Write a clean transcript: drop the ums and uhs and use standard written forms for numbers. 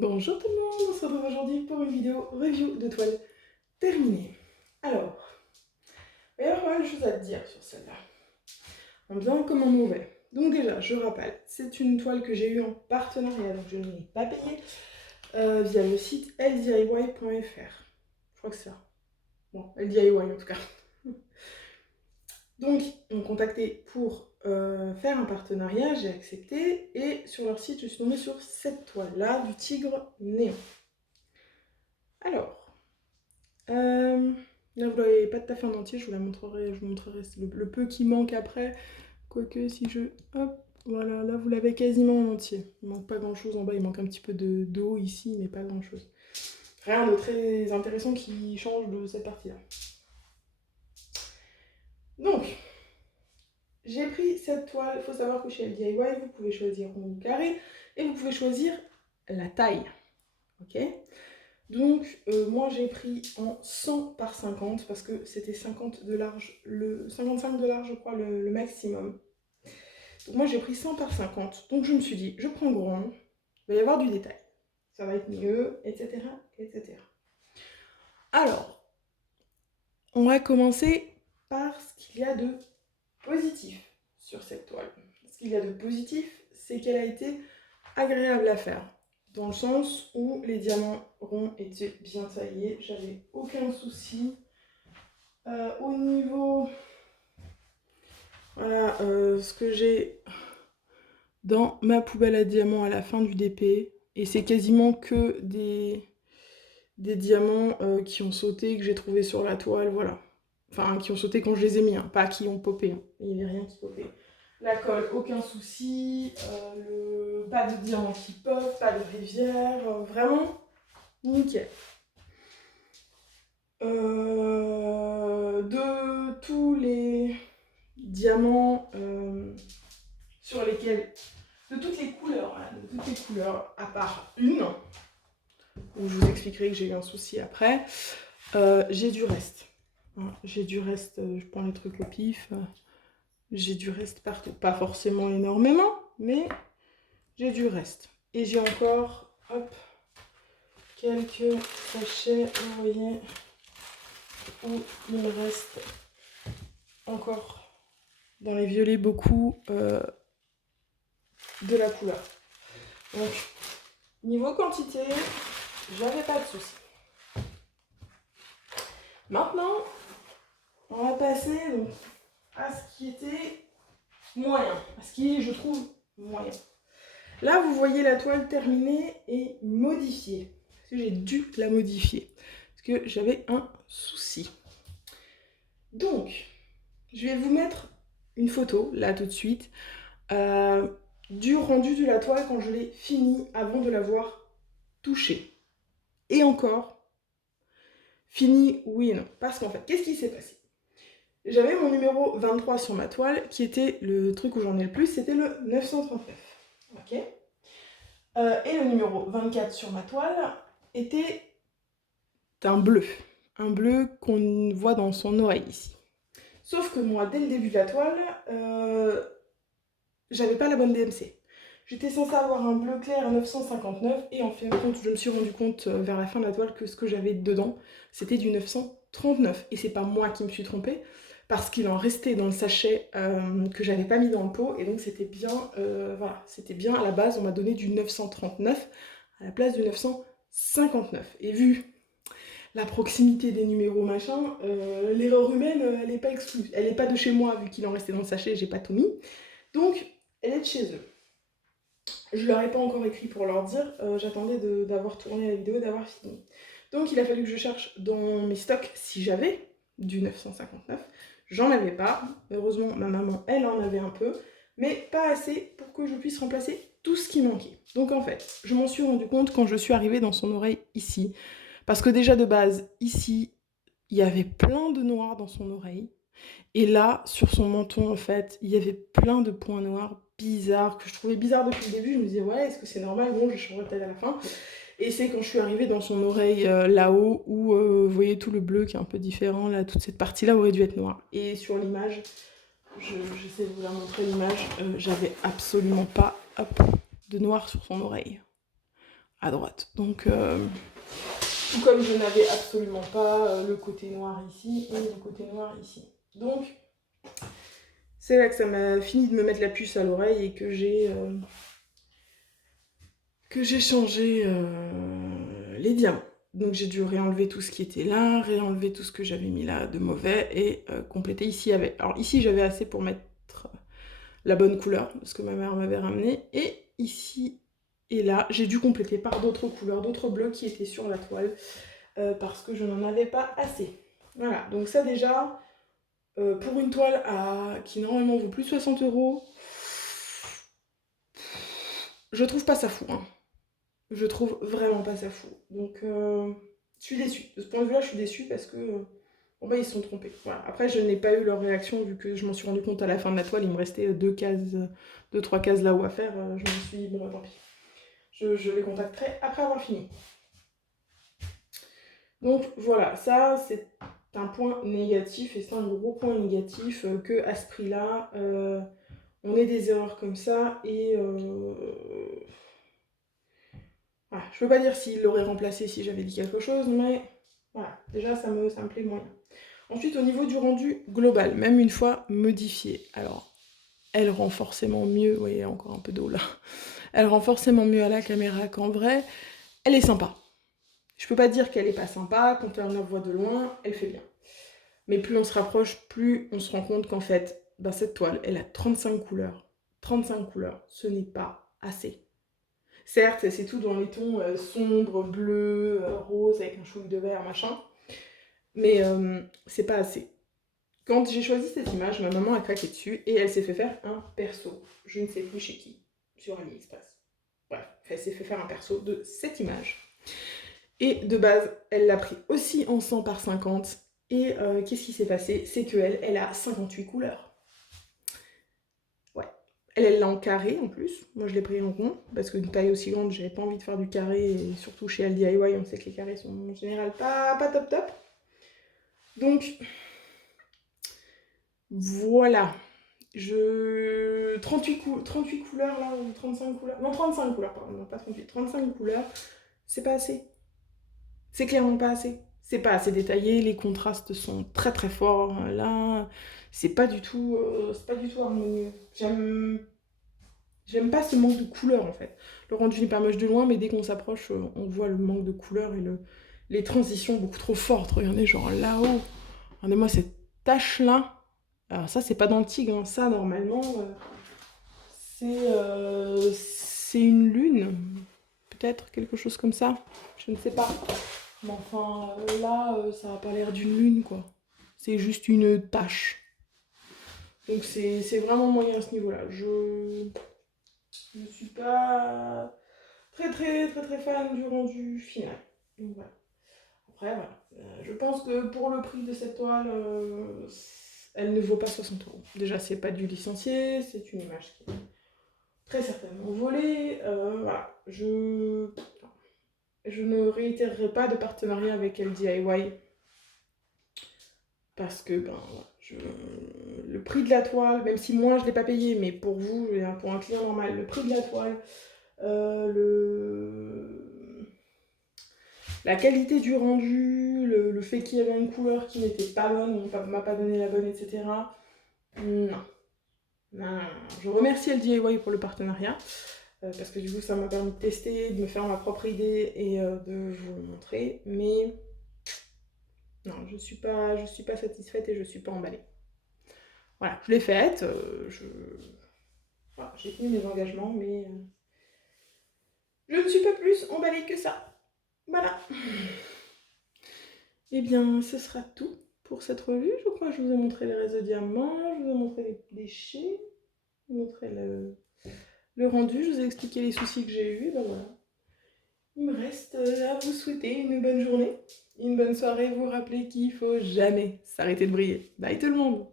Bonjour tout le monde, on se retrouve aujourd'hui pour une vidéo review de toile terminée. Alors, il va y avoir pas mal de choses à te dire sur celle-là, en bien comme en mauvais. Donc déjà, je rappelle, c'est une toile que j'ai eue en partenariat, donc je ne l'ai pas payée, via le site ldiy.fr. Je crois que c'est ça. Bon, LDIY en tout cas. Donc, ils m'ont contacté pour faire un partenariat, j'ai accepté, et sur leur site, je suis tombée sur cette toile-là, du tigre néon. Alors, là, vous ne l'avez pas tout à fait en entier, je vous la montrerai, je vous montrerai le peu qui manque après. Quoique, si je... Hop, voilà, là, vous l'avez quasiment en entier. Il manque pas grand-chose en bas, il manque un petit peu d'eau ici, mais pas grand-chose. Rien de très intéressant qui change de cette partie-là. Donc, j'ai pris cette toile. Il faut savoir que chez LDIY, vous pouvez choisir rond ou carré, et vous pouvez choisir la taille. Ok ? Donc, moi j'ai pris en 100 par 50 parce que c'était 50 de large, 55 de large, je crois, le maximum. Donc, moi j'ai pris 100 par 50. Donc, je me suis dit, je prends grand, il va y avoir du détail. Ça va être mieux, etc. etc. Alors, on va commencer par ce qu'il y a de positif sur cette toile. Ce qu'il y a de positif, c'est qu'elle a été agréable à faire. Dans le sens où les diamants ronds étaient bien taillés, j'avais aucun souci. Au niveau, voilà, ce que j'ai dans ma poubelle à diamants à la fin du DP, et c'est quasiment que des diamants qui ont sauté, que j'ai trouvé sur la toile, voilà. Enfin, qui ont sauté quand je les ai mis, hein, pas qui ont popé, hein. Il n'y avait rien qui popait. La colle, aucun souci. Pas de diamants qui pop, pas de rivière, vraiment nickel. De tous les diamants sur lesquels, de toutes les couleurs, voilà, de toutes les couleurs, à part une, où je vous expliquerai que j'ai eu un souci après, j'ai du reste. Voilà, j'ai du reste, je prends les trucs au pif, j'ai du reste partout. Pas forcément énormément, mais j'ai du reste. Et j'ai encore, hop, quelques sachets, vous voyez, où il me reste encore dans les violets beaucoup de la couleur. Donc, niveau quantité, j'avais pas de soucis. Maintenant, on va passer donc, à ce qui était moyen, à ce qui est, je trouve, moyen. Là, vous voyez la toile terminée et modifiée. Parce que j'ai dû la modifier. Parce que j'avais un souci. Donc, je vais vous mettre une photo, là, tout de suite, du rendu de la toile quand je l'ai finie avant de l'avoir touchée. Et encore, fini, oui et non. Parce qu'en fait, qu'est-ce qui s'est passé? J'avais mon numéro 23 sur ma toile, qui était le truc où j'en ai le plus, c'était le 939. Ok. Et le numéro 24 sur ma toile était un bleu. Un bleu qu'on voit dans son oreille ici. Sauf que moi, dès le début de la toile, j'avais pas la bonne DMC. J'étais censée avoir un bleu clair à 959 et en fin de compte, je me suis rendu compte vers la fin de la toile que ce que j'avais dedans, c'était du 939. Et c'est pas moi qui me suis trompée, parce qu'il en restait dans le sachet que j'avais pas mis dans le pot, et donc c'était bien, voilà, c'était bien à la base, on m'a donné du 939 à la place du 959. Et vu la proximité des numéros machin, l'erreur humaine, elle n'est pas exclue. Elle n'est pas de chez moi, vu qu'il en restait dans le sachet, j'ai pas tout mis. Donc, elle est de chez eux. Je leur ai pas encore écrit pour leur dire, j'attendais d'avoir tourné la vidéo, d'avoir fini. Donc il a fallu que je cherche dans mes stocks si j'avais du 959. J'en avais pas. Heureusement, ma maman, elle en avait un peu, mais pas assez pour que je puisse remplacer tout ce qui manquait. Donc en fait, je m'en suis rendu compte quand je suis arrivée dans son oreille ici. Parce que déjà de base, ici, il y avait plein de noir dans son oreille. Et là, sur son menton, en fait, il y avait plein de points noirs bizarres, que je trouvais bizarres depuis le début. Je me disais, ouais, est-ce que c'est normal? Bon, je changerai peut-être à la fin. Et c'est quand je suis arrivée dans son oreille là-haut, où vous voyez tout le bleu qui est un peu différent, là, toute cette partie-là aurait dû être noire. Et sur l'image, j'essaie de vous la montrer l'image, j'avais absolument pas, hop, de noir sur son oreille. à droite. Donc, tout comme je n'avais absolument pas le côté noir ici et le côté noir ici. Donc, c'est là que ça m'a fini de me mettre la puce à l'oreille et que j'ai changé les diamants. Donc j'ai dû réenlever tout ce qui était là, réenlever tout ce que j'avais mis là de mauvais et compléter ici avec. Alors ici j'avais assez pour mettre la bonne couleur, ce que ma mère m'avait ramené. Et ici et là, j'ai dû compléter par d'autres couleurs, d'autres bleus qui étaient sur la toile parce que je n'en avais pas assez. Voilà, donc ça déjà, pour une toile qui normalement vaut plus de 60 €, je trouve pas ça fou. Hein. Je trouve vraiment pas ça fou. Donc, je suis déçue. De ce point de vue-là, je suis déçue parce que, bon bah, ils se sont trompés. Voilà. Après, je n'ai pas eu leur réaction vu que je m'en suis rendu compte à la fin de la toile. Il me restait 2-3 cases là-haut à faire. Je me suis dit, bon bah, tant pis. Je les contacterai après avoir fini. Donc, voilà. Ça, c'est un point négatif et c'est un gros point négatif que à ce prix-là, on ait des erreurs comme ça et... Voilà, je peux pas dire s'il l'aurait remplacé si j'avais dit quelque chose, mais voilà, déjà ça me plaît moyen. Ensuite, au niveau du rendu global, même une fois modifiée, alors elle rend forcément mieux, vous voyez, encore un peu d'eau là, elle rend forcément mieux à la caméra qu'en vrai, elle est sympa. Je peux pas dire qu'elle est pas sympa, quand on la voit de loin, elle fait bien. Mais plus on se rapproche, plus on se rend compte qu'en fait, ben, cette toile, elle a 35 couleurs. 35 couleurs, ce n'est pas assez. Certes, c'est tout dans les tons sombres, bleus, roses, avec un chouïa de vert, machin. Mais c'est pas assez. Quand j'ai choisi cette image, ma maman a craqué dessus et elle s'est fait faire un perso. Je ne sais plus chez qui, sur AliExpress. Bref, elle s'est fait faire un perso de cette image. Et de base, elle l'a pris aussi en 100 par 50. Et qu'est-ce qui s'est passé? C'est qu'elle a 58 couleurs. Elle l'a en carré en plus. Moi, je l'ai pris en rond parce qu'une taille aussi grande, j'avais pas envie de faire du carré. Et surtout chez LDIY, on sait que les carrés sont en général pas top top. Donc, voilà. 38 couleurs là, ou 35 couleurs. Non, 35 couleurs, pardon, non, pas 38. 35 couleurs, c'est pas assez. C'est clairement pas assez. C'est pas assez détaillé, les contrastes sont très très forts là. C'est pas du tout harmonieux. J'aime pas ce manque de couleur en fait. Le rendu n'est pas moche de loin, mais dès qu'on s'approche, on voit le manque de couleur et les transitions beaucoup trop fortes. Regardez, genre là-haut. Regardez-moi cette tache-là. Alors ça, c'est pas dans le tigre, hein. Ça, normalement, c'est une lune. Peut-être quelque chose comme ça. Je ne sais pas. Mais enfin, là, ça n'a pas l'air d'une lune, quoi. C'est juste une tache. Donc c'est vraiment moyen à ce niveau-là. Je ne suis pas très fan du rendu final. Donc voilà. Après, voilà. Je pense que pour le prix de cette toile, elle ne vaut pas 60 €. Déjà, c'est pas du licencié, c'est une image qui est très certainement volée. Voilà. Je ne réitérerai pas de partenariat avec LDIY parce que le prix de la toile, même si moi je ne l'ai pas payé, mais pour vous, pour un client normal, le prix de la toile, la qualité du rendu, le fait qu'il y avait une couleur qui n'était pas bonne, on m'a pas donné la bonne, etc. Non. Non. Je remercie LDIY pour le partenariat, parce que du coup ça m'a permis de tester, de me faire ma propre idée et de vous le montrer, mais non, je suis pas satisfaite et je suis pas emballée. Voilà, je l'ai faite, voilà, j'ai tenu mes engagements, mais je ne suis pas plus emballée que ça. Voilà. Eh bien, ce sera tout pour cette revue. Je crois que je vous ai montré les réseaux diamants, je vous ai montré les déchets, je vous ai montré le rendu, je vous ai expliqué les soucis que j'ai eus. Ben voilà. Il me reste à vous souhaiter une bonne journée, une bonne soirée, vous rappeler qu'il ne faut jamais s'arrêter de briller. Bye tout le monde!